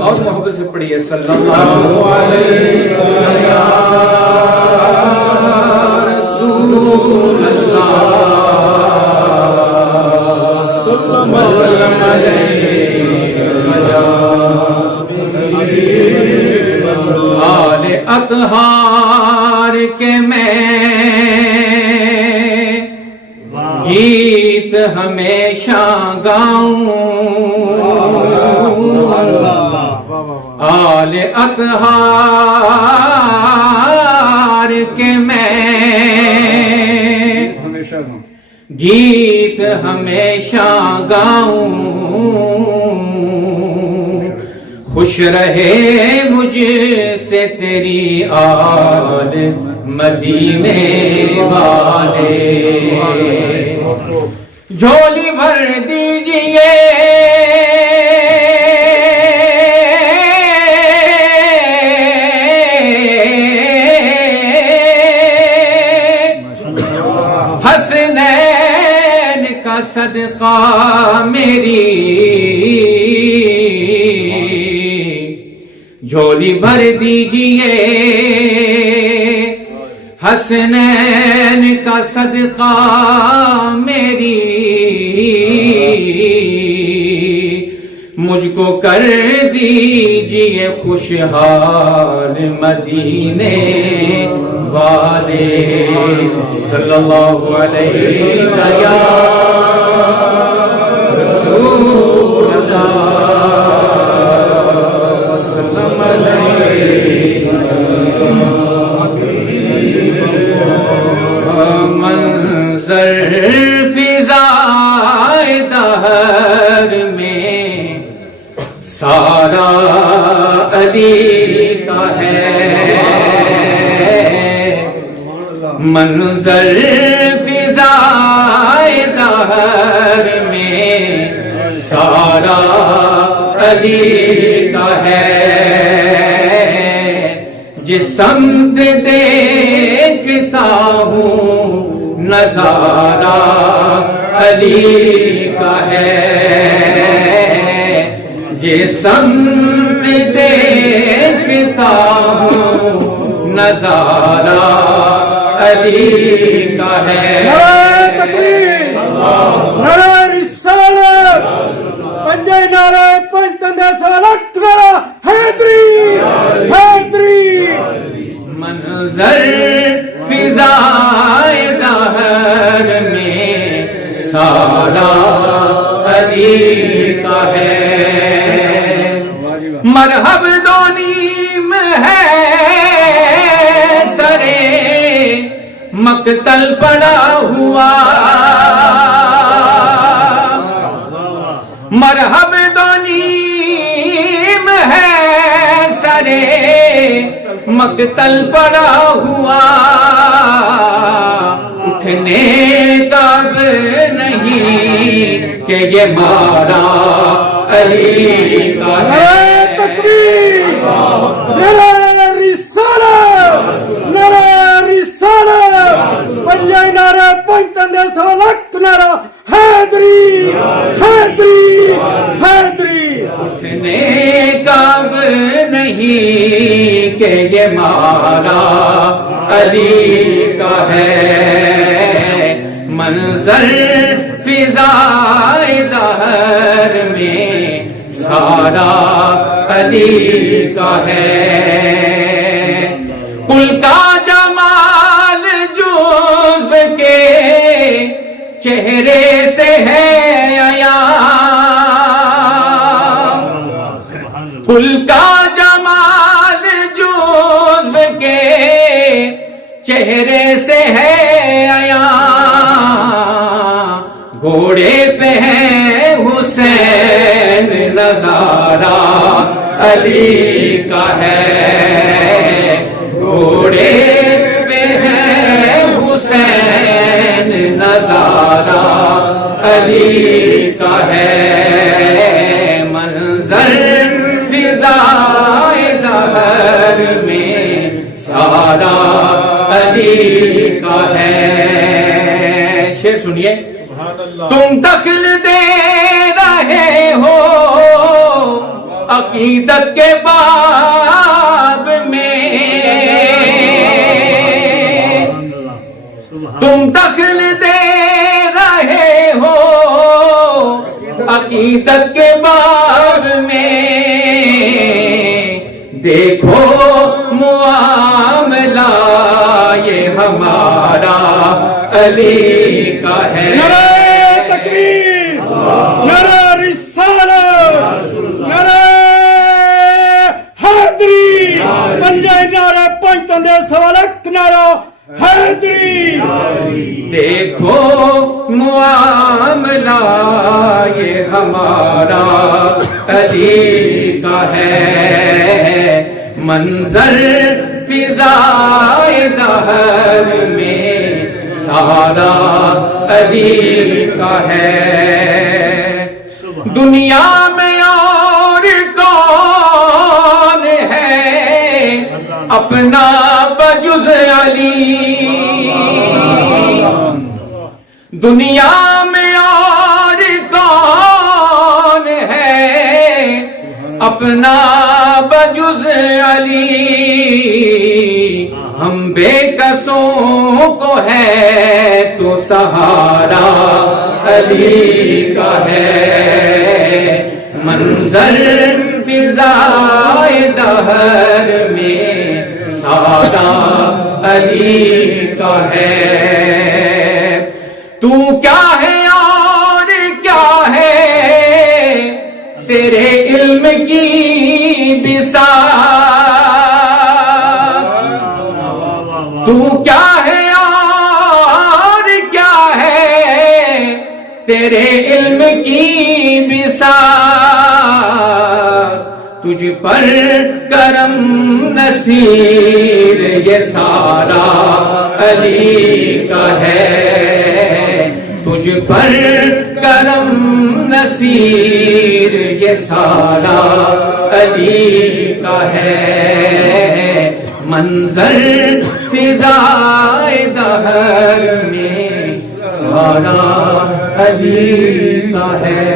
اور محبت سے پڑھیے صلی اللہ علیہ رسول اللہ وسلم آل اطہار کے میں گیت ہمیشہ گاؤں آل اطہار کے میں گیت ہمیشہ گاؤں خوش رہے مجھ سے تیری آل مدینے والے جھولی بھر دیجئے حسنین کا صدقہ میری جھولی بھر دیجئے حسنین کا صدقہ میری مجھ کو کر دیجئے خوشحال مدینے والے صلی اللہ علیہ یا رسول اللہ منظر فضائے دہر میں سارا علی کا ہے منظر فضائے دہر میں سارا علی کا ہے جس سمت دیکھتا ہوں نظارہ علی کا ہے جس سمت دیکھتا ہوں نظارہ علی کا ہے نعرہ تکبیر نعرہ رسالت پنجے نعرہ پنجتندے سالک نعرہ حیدری حیدری منظر فضائے دہر میں سارا علی کا ہے مرحب دونیم ہے سرے مقتل پڑا ہوا مرحب دونیم ہے سرے مقتل پڑا ہوا اٹھنے کا نہیں کہ یہ مارا علی کا ہے تکبیر نعرہ رسالت نعرہ رسالت پنجے نعرہ پنجتندے سالک نعرہ حیدری حیدری حیدری اٹھنے کا نہیں کہ یہ مارا علی کا ہے منظر فضائے دہر میں سارا علی کا ہے کل کا جمال جزو کے چہرے سے ہے عیاں کل کا جمال جزو کے چہرے سے ہے عیاں گھوڑے پہ ہے حسین نظارہ علی کا ہے گھوڑے پہ ہے حسین نظارہ علی کا ہے سنیے. تم دخل دے رہے ہو عقیدت کے باب میں، تم دخل دے رہے ہو عقیدت کے باب میں. دیکھو معاملہ یہ ہمارا علی کا ہے. نعرہ تکبیر، نعرہ رسالت، نعرہ حیدری. پنجے نعرہ پنجتندے سوالک نعرہ حیدری. دیکھو معاملہ یہ ہمارا علی کا ہے. منظر فضائے دہر میں سارا علی کا ہے. دنیا میں اور کون ہے اپنا بجز علی، دنیا میں اور کون ہے اپنا بجز علی. ہم بے کسوں کو ہے تو سہارا علی کا ہے. منظر فضائے دہر میں سارا علی کا ہے. تو کیا ہے اور کیا ہے تیرے علم کی بساط، تو کیا ہے اور کیا ہے تیرے علم کی بساط. تجھ پر کرم نصیر یہ سارا علی کا ہے. تجھ پر کرم نصیر یہ سارا علی کا ہے. منظر فضائے دہر میں سارا علی کا ہے.